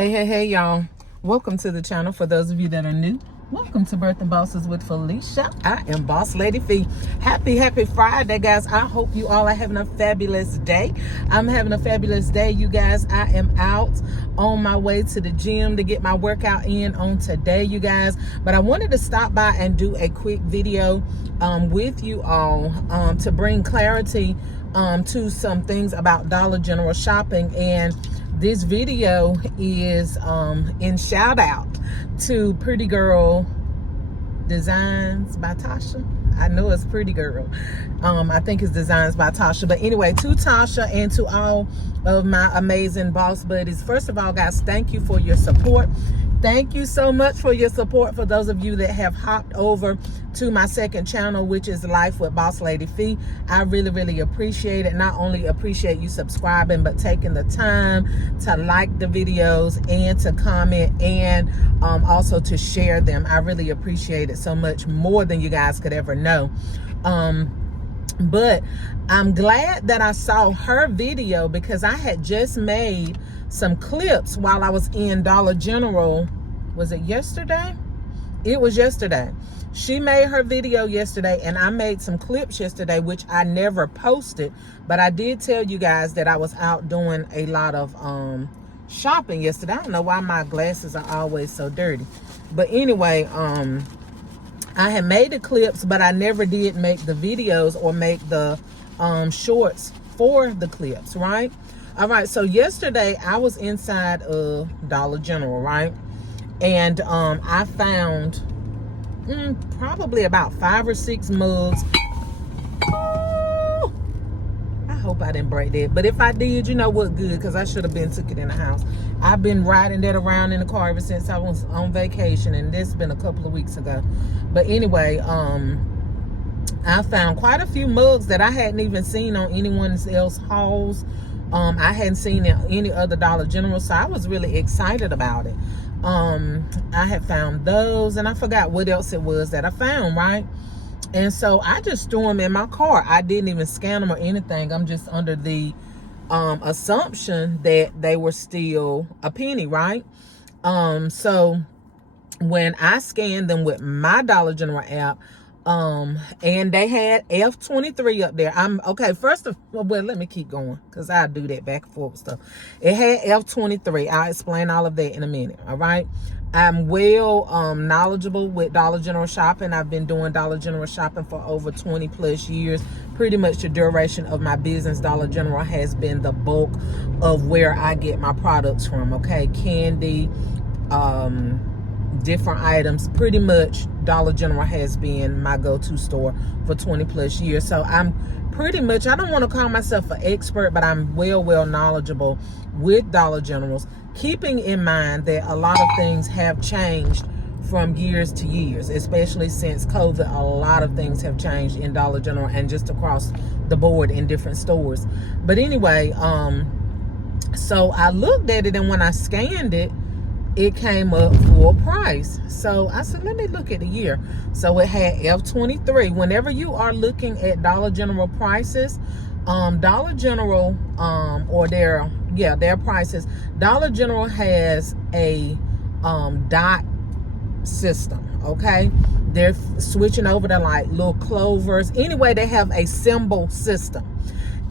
Hey, y'all. Welcome to the channel. For those of you that are new, welcome to Birth and Bosses with Felicia. I am Boss Lady Fee. Happy Friday, guys. I hope you all are having a fabulous day. I'm having a fabulous day, you guys. I am out on my way to the gym to get my workout in on today, you guys. But I wanted to stop by and do a quick video with you all to bring clarity to some things about Dollar General shopping. And this video is in shout out to Pretty Girl Designs by Tasha. I know it's Pretty Girl. I think it's Designs by Tasha. But anyway, to Tasha and to all of my amazing boss buddies. First of all, guys, thank you for your support. Thank you so much for your support. For those of you that have hopped over to my second channel, which is Life with Boss Lady Fee, I really appreciate it. Not only appreciate you subscribing, but taking the time to like the videos and to comment and also to share them. I really appreciate it so much, more than you guys could ever know. But I'm glad that I saw her video, because I had just made some clips while I was in Dollar General. Was it yesterday? It was yesterday. She made her video yesterday, and I made some clips yesterday, which I never posted. But I did tell you guys that I was out doing a lot of shopping yesterday. I don't know why my glasses are always so dirty. But anyway, I had made the clips, but I never did make the videos or make the shorts for the clips, right? All right, so yesterday I was inside of Dollar General, right? And I found probably about 5 or 6 mugs. Oh, I hope I didn't break that. But if I did, you know what, good, because I should have been took it in the house. I've been riding that around in the car ever since I was on vacation, and this has been a couple of weeks ago. But anyway, I found quite a few mugs that I hadn't even seen on anyone else's hauls. I hadn't seen it any other Dollar General, so I was really excited about it. I had found those, and I forgot what else it was that I found, right? And so I just threw them in my car. I didn't even scan them or anything. I'm just under the assumption that they were still a penny, right? So when I scanned them with my Dollar General app, and they had F23 up there. Okay, first of all, well, let me keep going, because I'll do that back and forth stuff. It had F23. I'll explain all of that in a minute. All right. I'm well knowledgeable with Dollar General shopping. I've been doing Dollar General shopping for over 20 plus years. Pretty much the duration of my business, Dollar General has been the bulk of where I get my products from. Okay, candy, different items. Pretty much Dollar General has been my go-to store for 20 plus years. So I'm pretty much, I don't want to call myself an expert, but I'm well knowledgeable with Dollar Generals, keeping in mind that a lot of things have changed from years to years, especially since COVID. A lot of things have changed in Dollar General and just across the board in different stores. But anyway, so I looked at it, and when I scanned it, it came up full price. So I said, let me look at the year. So it had F23. Whenever you are looking at Dollar General prices, Dollar General, or their prices, Dollar General has a dot system. Okay, they're switching over to like little clovers. Anyway, they have a symbol system,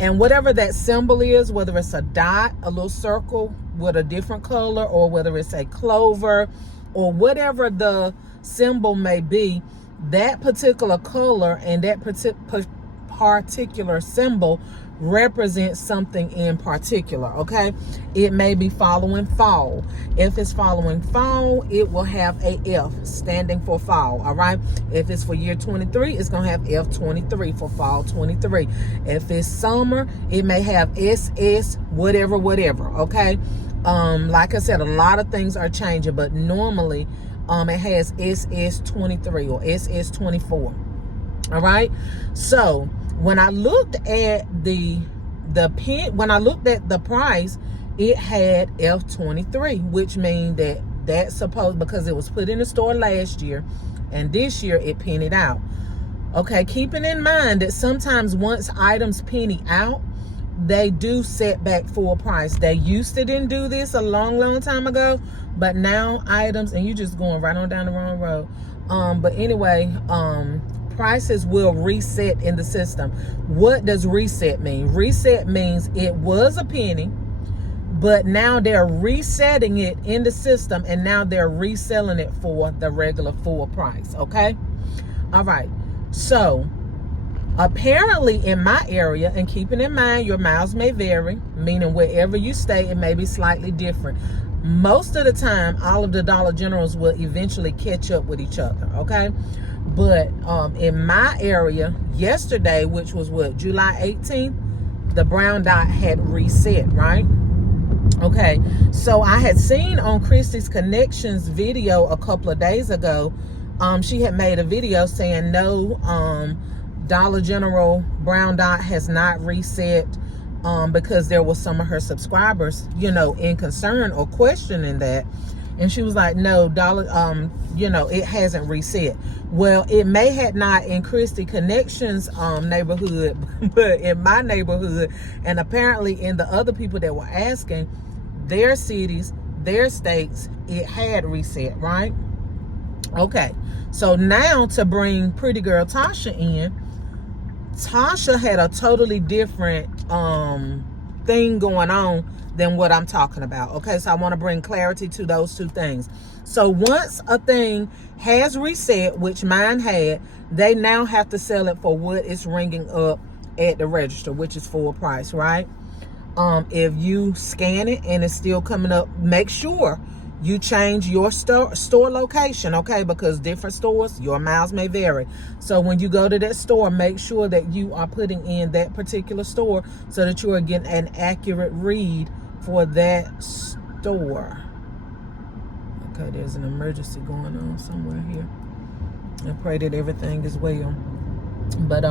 and whatever that symbol is, whether it's a dot, a little circle with a different color, or whether it's a clover, or whatever the symbol may be, that particular color and that particular symbol represents something in particular. Okay, it may be following fall. If it's following fall, it will have a F standing for fall. All right, if it's for year 23, it's gonna have F23 for fall 23. If it's summer, it may have SS whatever. Okay, like I said, a lot of things are changing, but normally it has SS23 or SS24. All right, so when I looked at when I looked at the price, it had F23, which means that's supposed, because it was put in the store last year, and this year it pennied out. Okay, keeping in mind that sometimes once items penny out, they do set back full price. They used to didn't do this a long time ago, but now items, and you just going right on down the wrong road. But anyway, prices will reset in the system. What does reset mean? Reset means it was a penny, but now they're resetting it in the system, and now they're reselling it for the regular full price. Okay. All right. So apparently in my area, and keeping in mind your miles may vary, meaning wherever you stay, it may be slightly different. Most of the time, all of the Dollar Generals will eventually catch up with each other, okay? But in my area, yesterday, which was what, July 18th, the brown dot had reset, right? Okay, so I had seen on Christy's Connections video a couple of days ago, she had made a video saying no, Dollar General brown dot has not reset because there was some of her subscribers, in concern or questioning that. And she was like, no, it hasn't reset. Well, it may have not in Christy Connections neighborhood, but in my neighborhood, and apparently in the other people that were asking, their cities, their states, it had reset, right? Okay, so now to bring pretty girl Tasha in, Tasha had a totally different thing going on than what I'm talking about. Okay, so I want to bring clarity to those two things. So once a thing has reset, which mine had, they now have to sell it for what it's ringing up at the register, which is full price, right? If you scan it and it's still coming up, make sure you change your store location, okay? Because different stores, your miles may vary. So when you go to that store, make sure that you are putting in that particular store so that you are getting an accurate read for that store. Okay, there's an emergency going on somewhere here. I pray that everything is well. But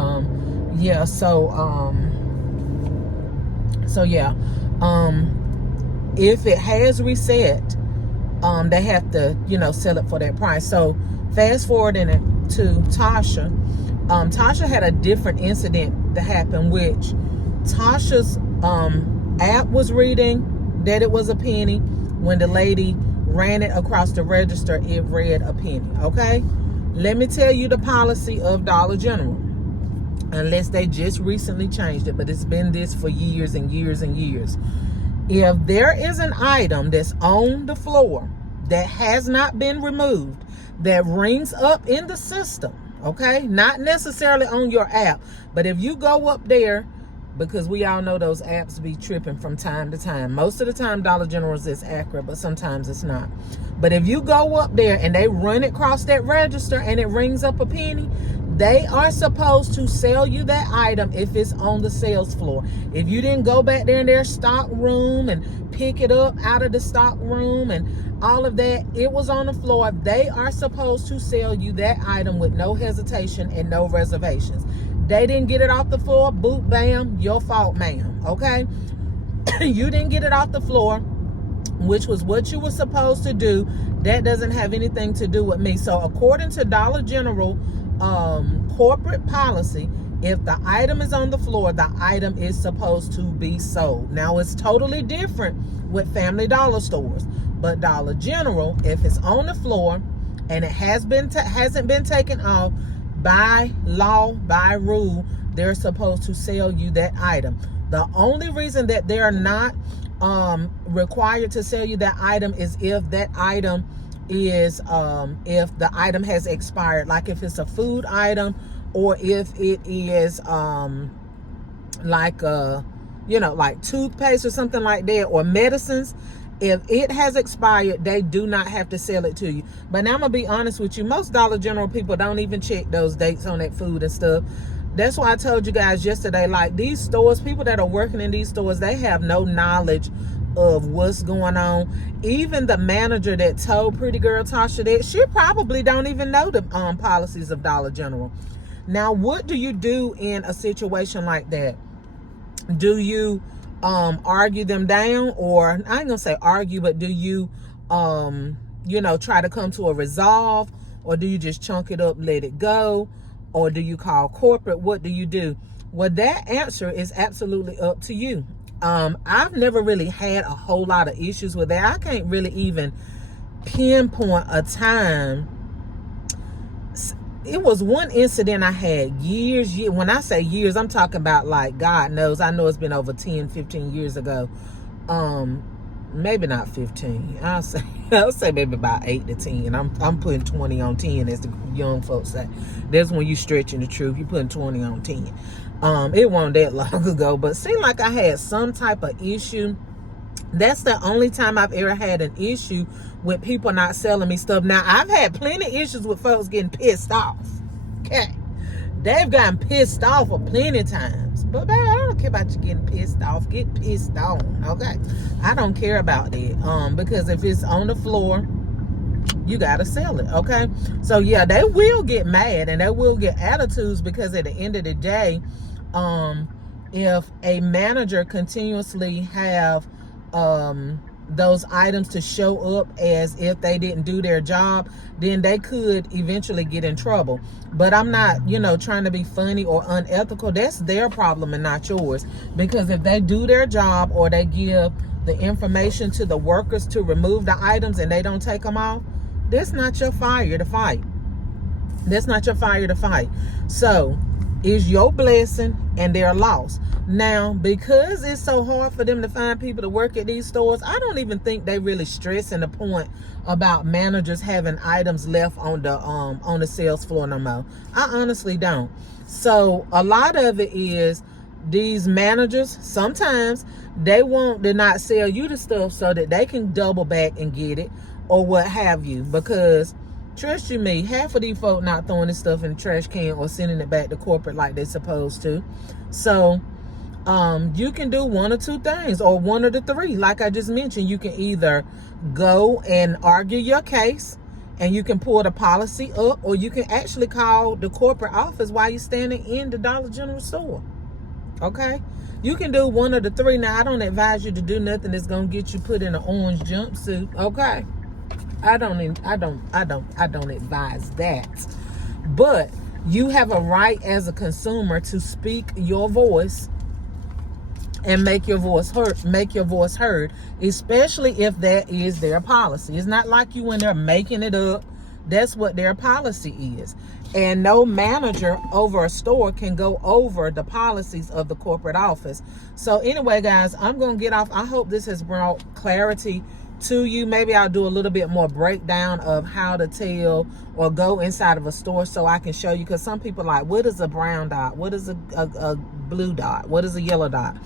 yeah, if it has reset, they have to, sell it for that price. So fast forwarding it to Tasha. Tasha had a different incident that happened, which Tasha's app was reading that it was a penny. When the lady ran it across the register, it read a penny, okay? Let me tell you the policy of Dollar General, unless they just recently changed it, but it's been this for years and years and years. If there is an item that's on the floor that has not been removed, that rings up in the system, okay? Not necessarily on your app, but if you go up there, because we all know those apps be tripping from time to time. Most of the time, Dollar General is accurate, but sometimes it's not. But if you go up there and they run it across that register and it rings up a penny, they are supposed to sell you that item if it's on the sales floor. If you didn't go back there in their stock room and pick it up out of the stock room and all of that, it was on the floor. They are supposed to sell you that item with no hesitation and no reservations. They didn't get it off the floor, boop, bam, your fault, ma'am, okay? You didn't get it off the floor, which was what you were supposed to do. That doesn't have anything to do with me. So according to Dollar General corporate policy, if the item is on the floor, the item is supposed to be sold. Now, it's totally different with Family Dollar stores, but Dollar General, if it's on the floor and it hasn't been taken off, by law, by rule, they're supposed to sell you that item. The only reason that they're not required to sell you that item is if that item is if the item has expired, like if it's a food item, or if it is like toothpaste or something like that, or medicines. If it has expired, they do not have to sell it to you. But now I'm gonna be honest with you, most Dollar General people don't even check those dates on that food and stuff. That's why I told you guys yesterday, like, these stores, people that are working in these stores, they have no knowledge of what's going on. Even the manager that told pretty girl Tasha that, she probably don't even know the policies of Dollar General. Now, what do you do in a situation like that? Do you argue them down? Or I ain't gonna say argue, but do you try to come to a resolve? Or do you just chunk it up, let it go? Or do you call corporate? What do you do? Well, that answer is absolutely up to you. I've never really had a whole lot of issues with that. I can't really even pinpoint a time. It was one incident I had years. When I say years, I'm talking about like, God knows, I know it's been over 10, 15 years ago. Maybe not 15. I'll say maybe about 8 to 10. I'm putting 20 on 10, as the young folks say. That's when you stretching the truth. You putting 20 on 10. It wasn't that long ago, but it seemed like I had some type of issue. That's the only time I've ever had an issue with people not selling me stuff. Now, I've had plenty of issues with folks getting pissed off. Okay. They've gotten pissed off for plenty of times. But, baby, I don't care about you getting pissed off. Get pissed on, okay? I don't care about that. Because if it's on the floor, you got to sell it, okay? So, yeah, they will get mad and they will get attitudes, because at the end of the day, if a manager continuously have those items to show up as if they didn't do their job, then they could eventually get in trouble. But I'm not, trying to be funny or unethical. That's their problem and not yours. Because if they do their job, or they give the information to the workers to remove the items and they don't take them off, that's not your fire to fight. That's not your fire to fight. So, is your blessing and their loss. Now, because it's so hard for them to find people to work at these stores, I don't even think they really stressing the point about managers having items left on the sales floor no more. I honestly don't. So a lot of it is these managers, sometimes they want to not sell you the stuff so that they can double back and get it, or what have you. Because trust you me, half of these folk not throwing this stuff in the trash can or sending it back to corporate like they're supposed to. So you can do one or two things, or one of the three. Like I just mentioned, you can either go and argue your case, and you can pull the policy up, or you can actually call the corporate office while you're standing in the Dollar General store. Okay? You can do one of the three. Now, I don't advise you to do nothing that's going to get you put in an orange jumpsuit. Okay? I don't advise that. But you have a right as a consumer to speak your voice and make your voice heard, especially if that is their policy. It's not like you in there making it up. That's what their policy is. And no manager over a store can go over the policies of the corporate office. So anyway, guys, I'm going to get off. I hope this has brought clarity to you. Maybe I'll do a little bit more breakdown of how to tell or go inside of a store so I can show you. Because some people are like, what is a brown dot? What is a blue dot? What is a yellow dot?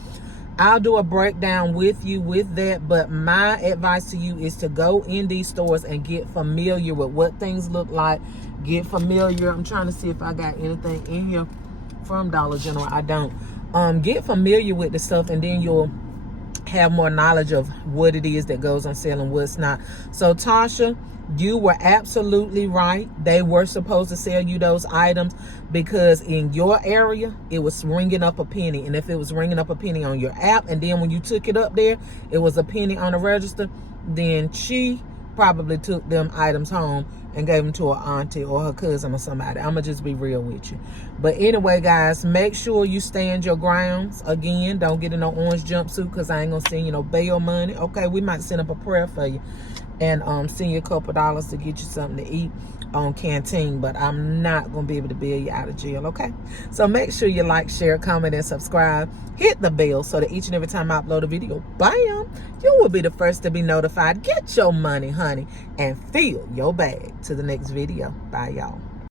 I'll do a breakdown with you with that, but my advice to you is to go in these stores and get familiar with what things look like. Get familiar. I'm trying to see if I got anything in here from Dollar General. I don't. Get familiar with the stuff, and then you'll have more knowledge of what it is that goes on sale and what's not. So, Tasha, you were absolutely right. They were supposed to sell you those items because in your area, it was ringing up a penny. And if it was ringing up a penny on your app, and then when you took it up there, it was a penny on the register, then she probably took them items home and gave them to her auntie or her cousin or somebody. I'm going to just be real with you. But anyway, guys, make sure you stand your grounds. Again, don't get in no orange jumpsuit, because I ain't going to send you no bail money. Okay, we might send up a prayer for you and send you a couple dollars to get you something to eat on Canteen, but I'm not going to be able to bail you out of jail, okay? So make sure you like, share, comment, and subscribe. Hit the bell so that each and every time I upload a video, bam, you will be the first to be notified. Get your money, honey, and fill your bag. To the next video. Bye, y'all.